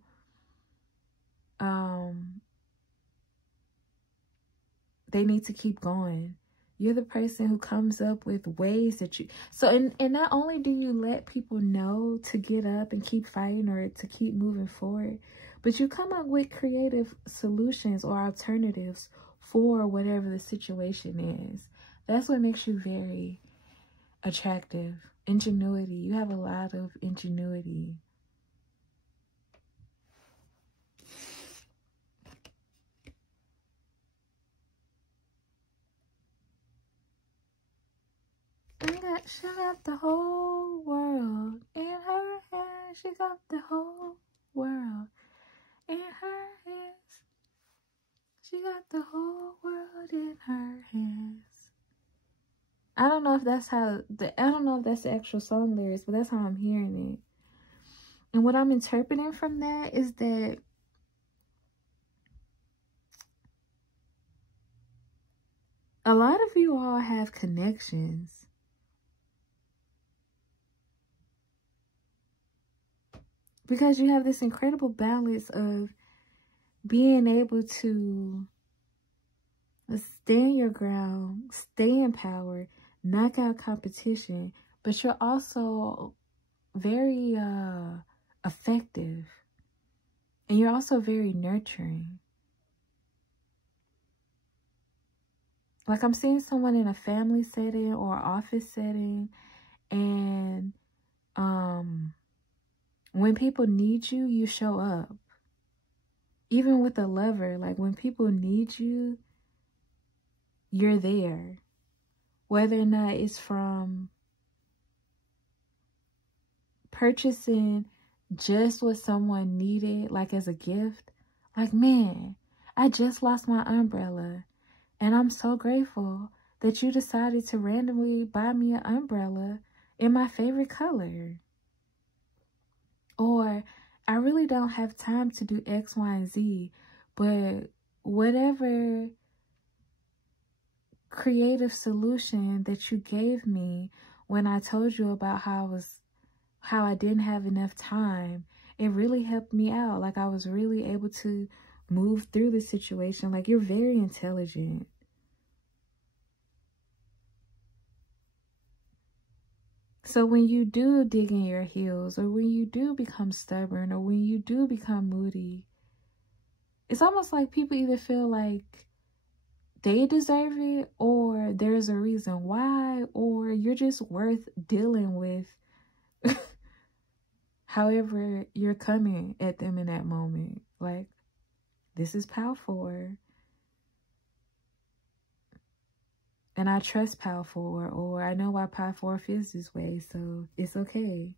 they need to keep going. You're the person who comes up with ways that you... So, and not only do you let people know to get up and keep fighting or to keep moving forward, but you come up with creative solutions or alternatives for whatever the situation is. That's what makes you very attractive. Ingenuity. You have a lot of ingenuity. She got the whole world in her hands. She got the whole world in her hands. She got the whole world in her hands. I don't know if that's how I don't know if that's the actual song lyrics, but that's how I'm hearing it. And what I'm interpreting from that is that a lot of you all have connections. Because you have this incredible balance of being able to stand your ground, stay in power, knock out competition, but you're also very effective. And you're also very nurturing. Like I'm seeing someone in a family setting or office setting, and when people need you, you show up. Even with a lover, like when people need you, you're there. Whether or not it's from purchasing just what someone needed, like as a gift. Like, man, I just lost my umbrella, and I'm so grateful that you decided to randomly buy me an umbrella in my favorite color. Or, I really don't have time to do X, Y, and Z, but whatever creative solution that you gave me when I told you about how I didn't have enough time, it really helped me out. Like I was really able to move through the situation. Like you're very intelligent. So when you do dig in your heels, or when you do become stubborn, or when you do become moody, it's almost like people either feel like they deserve it, or there's a reason why, or you're just worth dealing with however you're coming at them in that moment. Like, this is Pal 4. And I trust Pal 4, or I know why Pal 4 feels this way, so it's okay.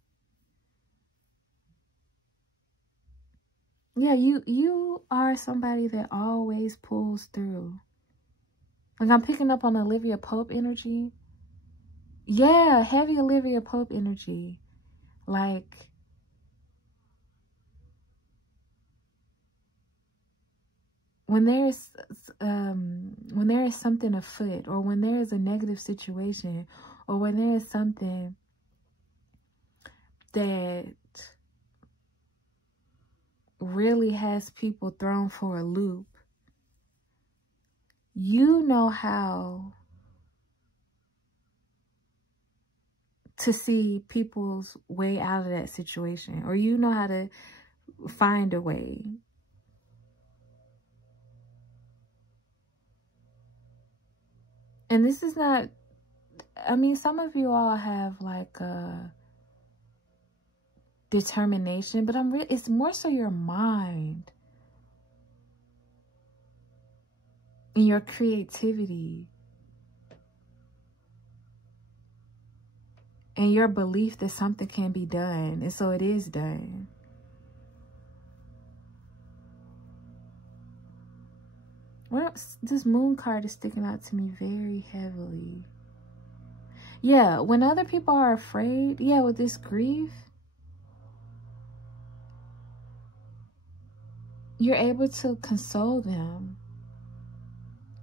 Yeah, you are somebody that always pulls through. Like, I'm picking up on Olivia Pope energy. Yeah, heavy Olivia Pope energy. Like, when there is something afoot, or when there is a negative situation, or when there is something that really has people thrown for a loop, you know how to see people's way out of that situation, or you know how to find a way. And this is not, I mean, some of you all have like a determination, but it's more so your mind and your creativity and your belief that something can be done, and so it is done. Well, this moon card is sticking out to me very heavily. Yeah, when other people are afraid, yeah, with this grief, you're able to console them.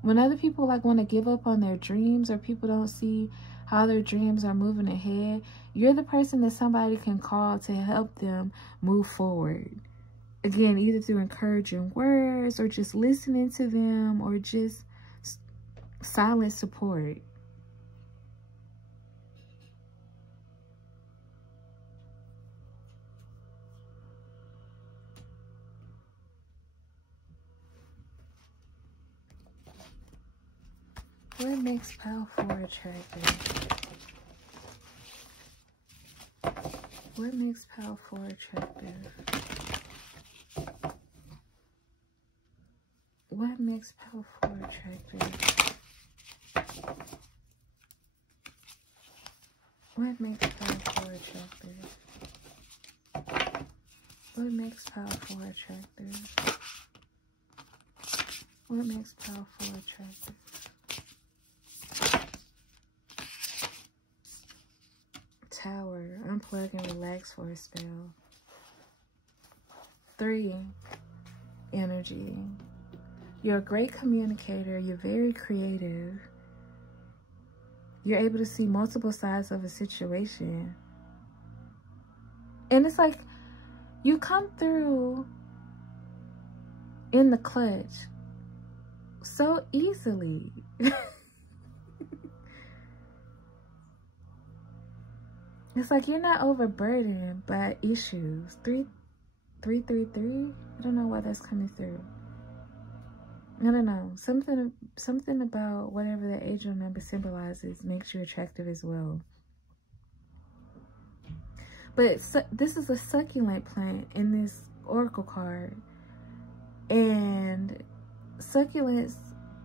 When other people like want to give up on their dreams, or people don't see how their dreams are moving ahead, you're the person that somebody can call to help them move forward. Again, either through encouraging words, or just listening to them, or just silent support. What makes Pal 4 attractive? What makes Pal 4 attractive? What makes Pal 4 attractive? What makes Pal 4 attractive? What makes Pal 4 attractive? What makes Pal 4 attractive? Tower, unplug and relax for a spell. 3, energy. You're a great communicator. You're very creative. You're able to see multiple sides of a situation. And it's like you come through in the clutch so easily. It's like you're not overburdened by issues. 333. I don't know why that's coming through. I don't know. Something about whatever the angel number symbolizes makes you attractive as well. But this is a succulent plant in this oracle card. And succulents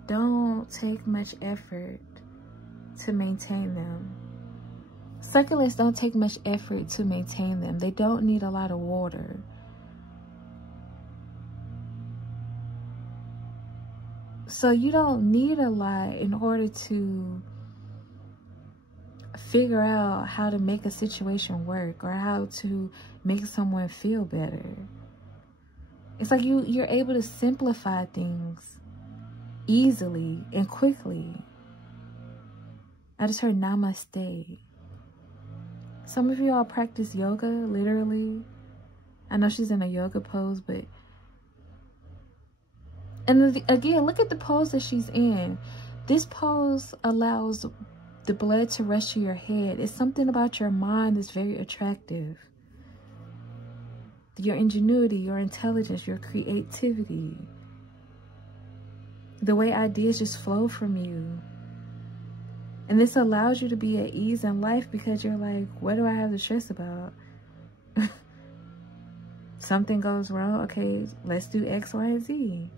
don't take much effort to maintain them. Succulents don't take much effort to maintain them. They don't need a lot of water. So you don't need a lot in order to figure out how to make a situation work, or how to make someone feel better. It's like you're able to simplify things easily and quickly. I just heard namaste. Some of you all practice yoga, literally. I know she's in a yoga pose, but... And again, look at the pose that she's in. This pose allows the blood to rush to your head. It's something about your mind that's very attractive. Your ingenuity, your intelligence, your creativity. The way ideas just flow from you. And this allows you to be at ease in life, because you're like, what do I have to stress about? Something goes wrong. Okay, let's do X, Y, and Z.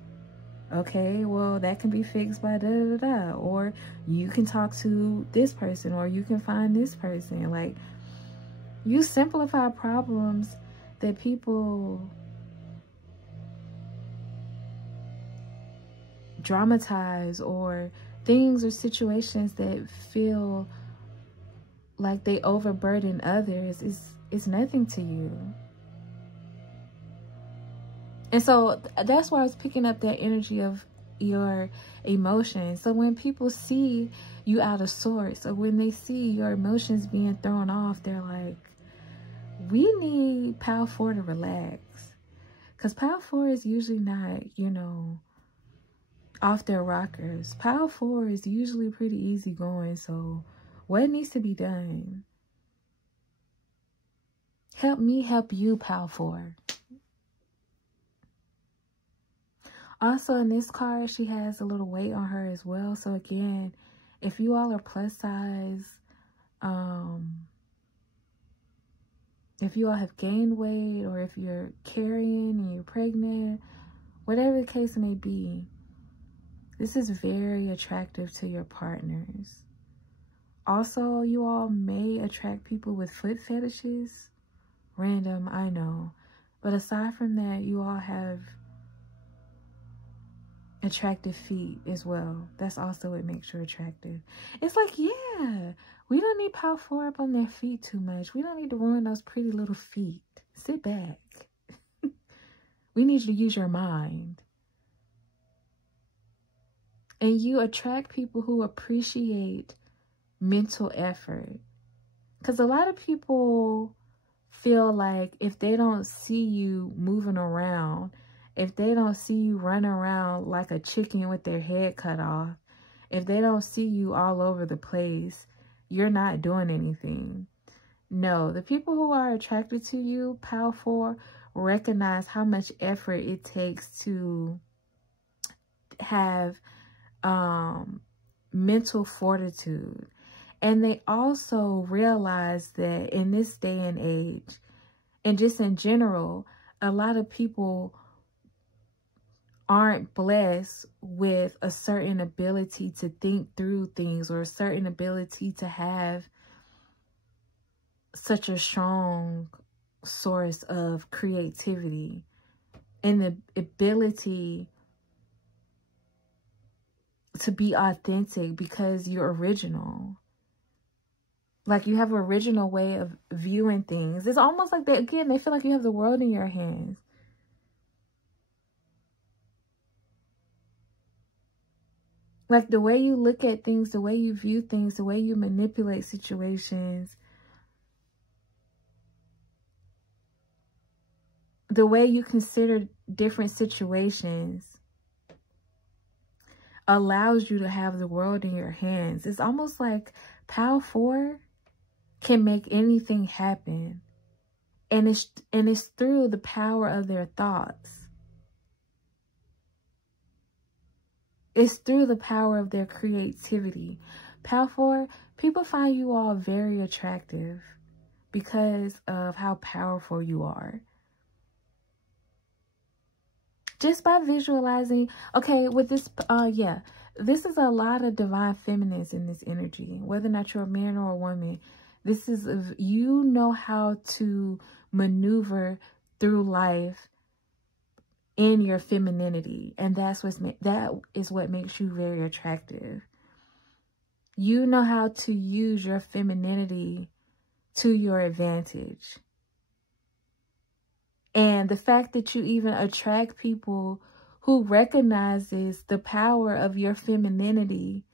Okay, well, that can be fixed by da-da-da-da. Or you can talk to this person, or you can find this person. Like, you simplify problems that people dramatize, or things or situations that feel like they overburden others. It's nothing to you. And so that's why I was picking up that energy of your emotions. So when people see you out of sorts, or when they see your emotions being thrown off, they're like, we need Pal 4 to relax. Because Pal 4 is usually not, you know, off their rockers. Pal 4 is usually pretty easygoing. So what needs to be done? Help me help you, Pal 4. Also, in this card, she has a little weight on her as well. So again, if you all are plus size, if you all have gained weight, or if you're carrying and you're pregnant, whatever the case may be, this is very attractive to your partners. Also, you all may attract people with foot fetishes. Random, I know. But aside from that, you all have attractive feet as well. That's also what makes you attractive. It's like, yeah, we don't need Pal 4 up on their feet too much. We don't need to ruin those pretty little feet. Sit back. We need you to use your mind. And you attract people who appreciate mental effort. Because a lot of people feel like if they don't see you moving around, if they don't see you run around like a chicken with their head cut off, if they don't see you all over the place, you're not doing anything. No, the people who are attracted to you, Pal 4, recognize how much effort it takes to have mental fortitude. And they also realize that in this day and age, and just in general, a lot of people aren't blessed with a certain ability to think through things, or a certain ability to have such a strong source of creativity and the ability to be authentic, because you're original. Like, you have an original way of viewing things. It's almost like they feel like you have the world in your hands. Like, the way you look at things, the way you view things, the way you manipulate situations, the way you consider different situations allows you to have the world in your hands. It's almost like Pal 4 can make anything happen. And it's through the power of their thoughts. It's through the power of their creativity. Pal 4, people find you all very attractive because of how powerful you are. Just by visualizing, okay, with this, this is a lot of divine feminines in this energy. Whether or not you're a man or a woman, this is, you know how to maneuver through life in your femininity, and that is what makes you very attractive. You know how to use your femininity to your advantage. And the fact that you even attract people who recognizes the power of your femininity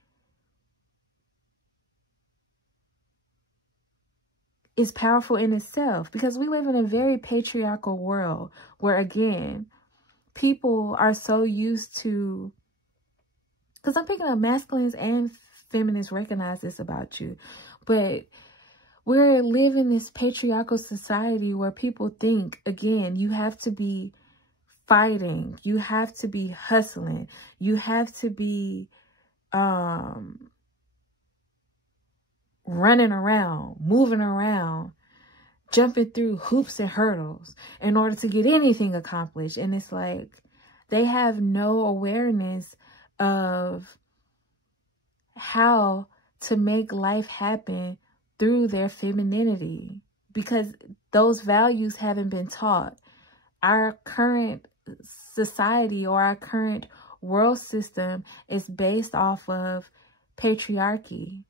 is powerful in itself, because we live in a very patriarchal world where, again, people are so used to, because I'm picking up masculines and feminists recognize this about you, but we're living this patriarchal society where people think, again, you have to be fighting, you have to be hustling, you have to be running around, moving around jumping through hoops and hurdles in order to get anything accomplished. And it's like they have no awareness of how to make life happen through their femininity, because those values haven't been taught. Our current society or our current world system is based off of patriarchy.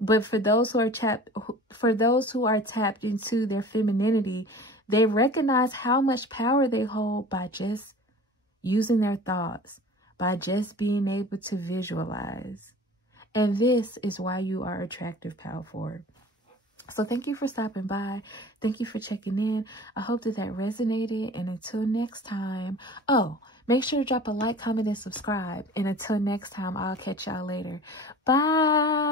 But for those who are tapped into their femininity, they recognize how much power they hold by just using their thoughts, by just being able to visualize. And this is why you are attractive, Power Forward. So thank you for stopping by. Thank you for checking in. I hope that resonated. And until next time, make sure to drop a like, comment, and subscribe. And until next time, I'll catch y'all later. Bye.